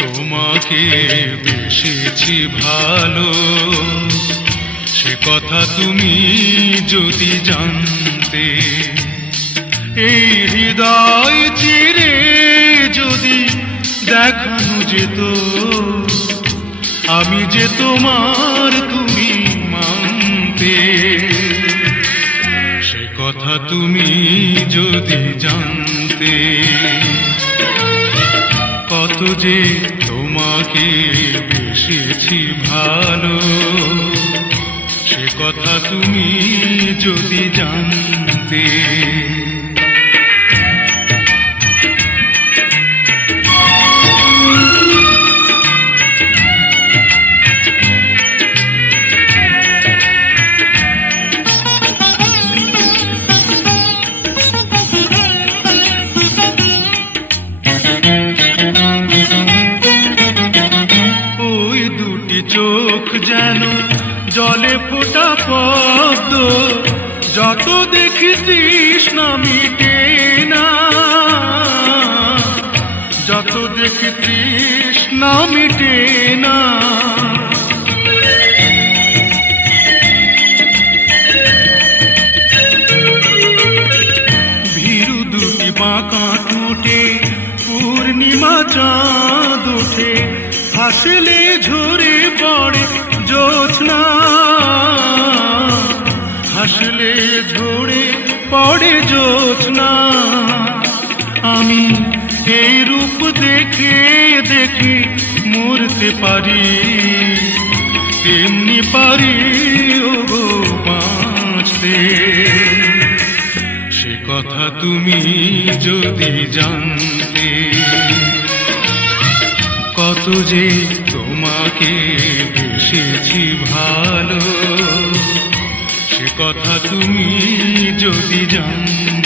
তোমাকে বেসেছি ভালো, সে কথা তুমি যদি জানতে। এই হৃদয় চিরে যদি দেখানো যেত আমি যে তোমার, তুমি মানতে। সে কথা তুমি যদি জানতে, কত যে তোমাকে বেসেছি ভালো, সে কথা তুমি যদি জানতে। চোখ যেন জলে ফোটা পদ্ম, যত দেখি তৃষ্ণা মিটে না, যত দেখি তৃষ্ণা মিটে না। ভীরু দুটি বাঁকা টুটে পূর্ণিমা চাঁদ ওঠে, হাসলে ঝরে পড়ে জ্যোৎস্না, হাসলে ঝরে পড়ে জ্যোৎস্না। আমি এই রূপ দেখে দেখে মরতে পারি, তেমনি পারি ওগো বাঁচতে। সে কথা তুমি যদি জানতে, কত যে তোমাকে বেসেছি ভালো, সে কথা তুমি যদি জানতে।